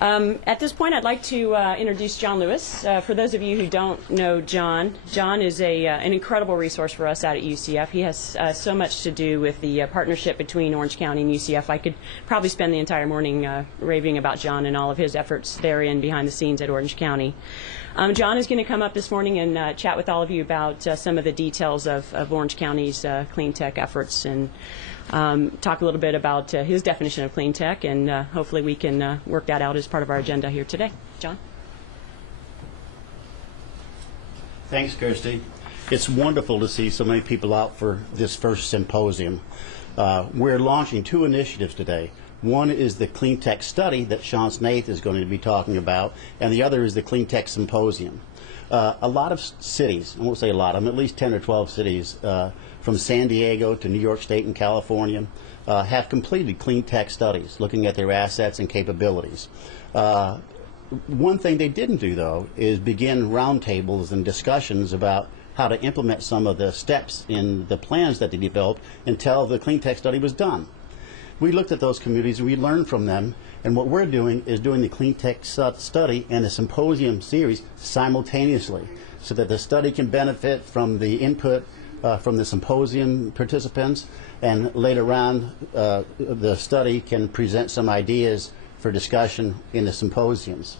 At this point, I'd like to introduce John Lewis. For those of you who don't know John, John is an incredible resource for us out at UCF. He has so much to do with the partnership between Orange County and UCF. I could probably spend the entire morning raving about John and all of his efforts therein behind the scenes at Orange County. John is going to come up this morning and chat with all of you about some of the details of Orange County's clean tech efforts and talk a little bit about his definition of clean tech, and hopefully we can work that out as part of our agenda here today. John? Thanks, Kirsty. It's wonderful to see so many people out for this first symposium. We're launching two initiatives today. One is the Cleantech study that Sean Snaith is going to be talking about, and the other is the Cleantech Symposium. A lot of cities, I won't say a lot, at least 10 or 12 cities, from San Diego to New York State and California, have completed clean tech studies, looking at their assets and capabilities. One thing they didn't do, though, is begin roundtables and discussions about how to implement some of the steps in the plans that they developed until the clean tech study was done. We looked at those communities and we learned from them, and what we're doing is doing the clean tech study and the symposium series simultaneously, so that the study can benefit from the input from the symposium participants, and later on the study can present some ideas for discussion in the symposiums.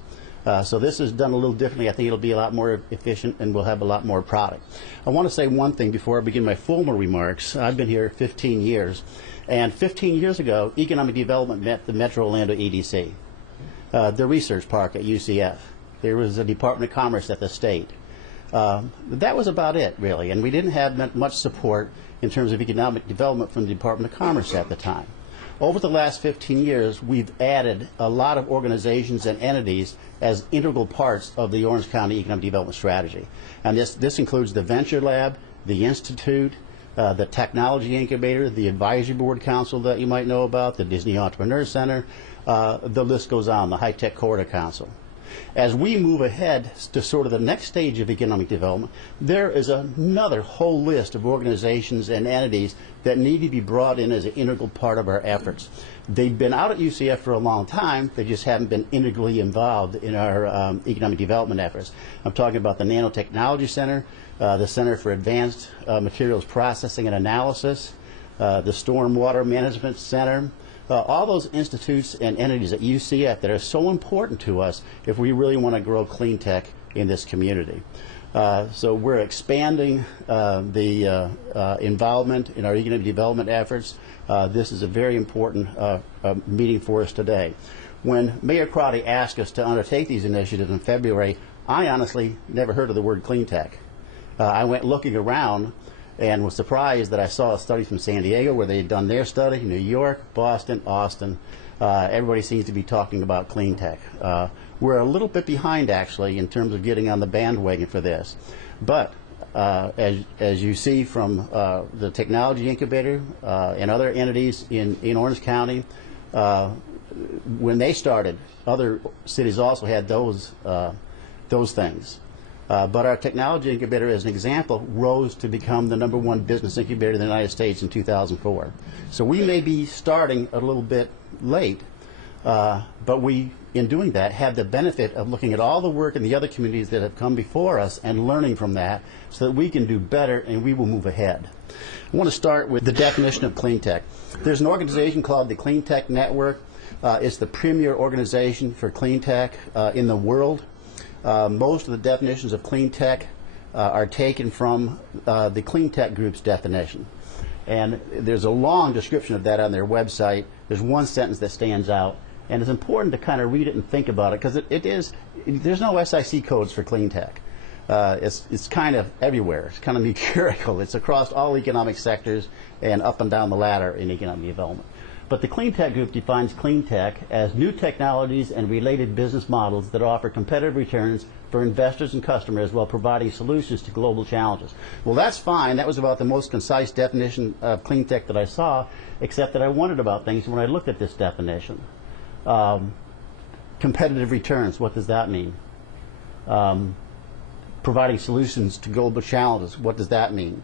So this is done a little differently. I think it'll be a lot more efficient and we'll have a lot more product. I want to say one thing before I begin my formal remarks. I've been here 15 years, and 15 years ago economic development met the Metro Orlando EDC, the research park at UCF. There was a Department of Commerce at the state. That was about it, really, and we didn't have much support in terms of economic development from the Department of Commerce at the time. Over the last 15 years, we've added a lot of organizations and entities as integral parts of the Orange County Economic Development Strategy. And this includes the Venture Lab, the Institute, the Technology Incubator, the Advisory Board Council that you might know about, the Disney Entrepreneur Center, the list goes on, the High Tech Corridor Council. As we move ahead to sort of the next stage of economic development, there is another whole list of organizations and entities that need to be brought in as an integral part of our efforts. They've been out at UCF for a long time, they just haven't been integrally involved in our economic development efforts. I'm talking about the Nanotechnology Center, the Center for Advanced Materials Processing and Analysis, the Stormwater Management Center, all those institutes and entities at UCF that are so important to us if we really want to grow clean tech in this community. So we're expanding the involvement in our economic development efforts. This is a very important meeting for us today. When Mayor Crowdy asked us to undertake these initiatives in February, I honestly never heard of the word clean tech. I went looking around and was surprised that I saw a study from San Diego where they had done their study, New York, Boston, Austin. Everybody seems to be talking about clean tech. We're a little bit behind, actually, in terms of getting on the bandwagon for this. But as you see from the Technology Incubator and other entities in Orange County, when they started, other cities also had those things. But our Technology Incubator, as an example, rose to become the #1 business incubator in the United States in 2004. So we may be starting a little bit late, but we, in doing that, have the benefit of looking at all the work in the other communities that have come before us and learning from that so that we can do better and we will move ahead. I want to start with the definition of clean tech. There's an organization called the Clean Tech Network. It's the premier organization for clean tech in the world. Most of the definitions of clean tech are taken from the Clean Tech Group's definition. And there's a long description of that on their website. There's one sentence that stands out, and it's important to kind of read it and think about it, because there's no SIC codes for clean tech. It's kind of everywhere. It's kind of mercurial. It's across all economic sectors and up and down the ladder in economic development. But the Clean Tech Group defines clean tech as new technologies and related business models that offer competitive returns for investors and customers while providing solutions to global challenges. Well, that's fine. That was about the most concise definition of clean tech that I saw, except that I wondered about things when I looked at this definition. Competitive returns, what does that mean? Providing solutions to global challenges, what does that mean?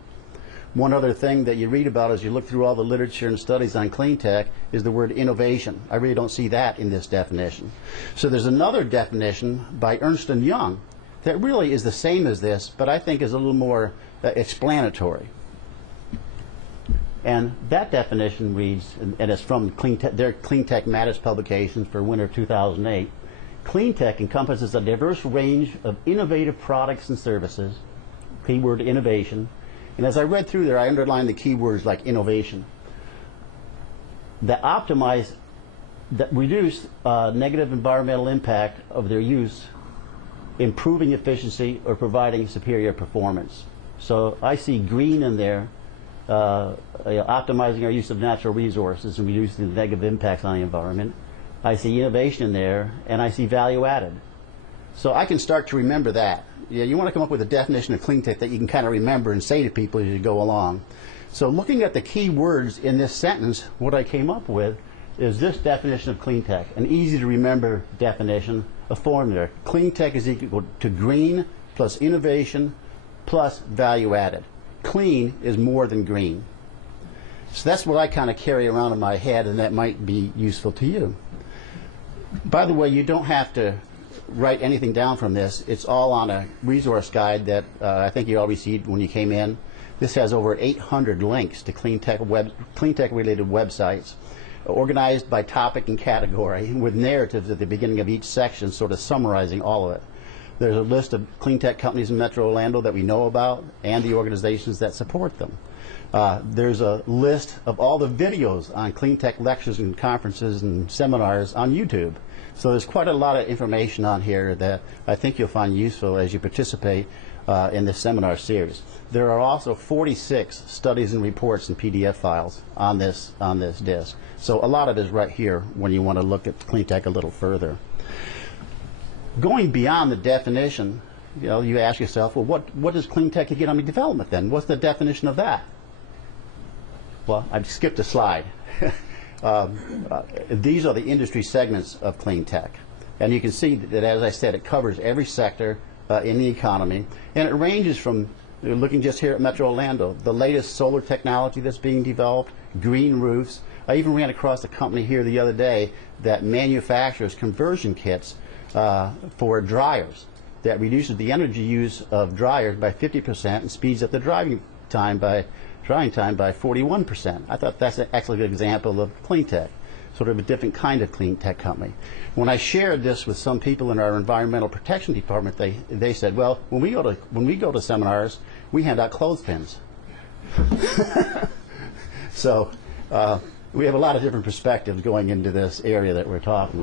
One other thing that you read about as you look through all the literature and studies on clean tech is the word innovation. I really don't see that in this definition. So there's another definition by Ernst & Young that really is the same as this, but I think is a little more explanatory. And that definition reads, and it's from their Cleantech Matters publications for winter 2008, Cleantech encompasses a diverse range of innovative products and services, keyword innovation, and as I read through there, I underlined the keywords like innovation, that optimize, that reduce negative environmental impact of their use, improving efficiency, or providing superior performance. So I see green in there, optimizing our use of natural resources and reducing the negative impacts on the environment. I see innovation in there, and I see value added. So I can start to remember that. Yeah, you want to come up with a definition of clean tech that you can kind of remember and say to people as you go along. So looking at the key words in this sentence, what I came up with is this definition of clean tech, an easy to remember definition, a formula. Clean tech is equal to green plus innovation plus value added. Clean is more than green. So that's what I kind of carry around in my head, and that might be useful to you. By the way, you don't have to write anything down from this. It's all on a resource guide that I think you all received when you came in. This has over 800 links to clean tech related websites, organized by topic and category, with narratives at the beginning of each section sort of summarizing all of it. There's a list of clean tech companies in Metro Orlando that we know about and the organizations that support them. There's a list of all the videos on clean tech lectures and conferences and seminars on YouTube. So there's quite a lot of information on here that I think you'll find useful as you participate in this seminar series. There are also 46 studies and reports and PDF files on this disk. So a lot of it is right here when you want to look at clean tech a little further. Going beyond the definition, you ask yourself, well, what is clean tech economic development then? What's the definition of that? Well, I've skipped a slide. These are the industry segments of clean tech. And you can see that, as I said, it covers every sector in the economy. And it ranges from, looking just here at Metro Orlando, the latest solar technology that's being developed, green roofs. I even ran across a company here the other day that manufactures conversion kits for dryers that reduces the energy use of dryers by 50% and speeds up the drying time by 41%. I thought that's an excellent example of clean tech, sort of a different kind of clean tech company. When I shared this with some people in our environmental protection department, they said, well, when we go to seminars, we hand out clothespins. So we have a lot of different perspectives going into this area that we're talking about.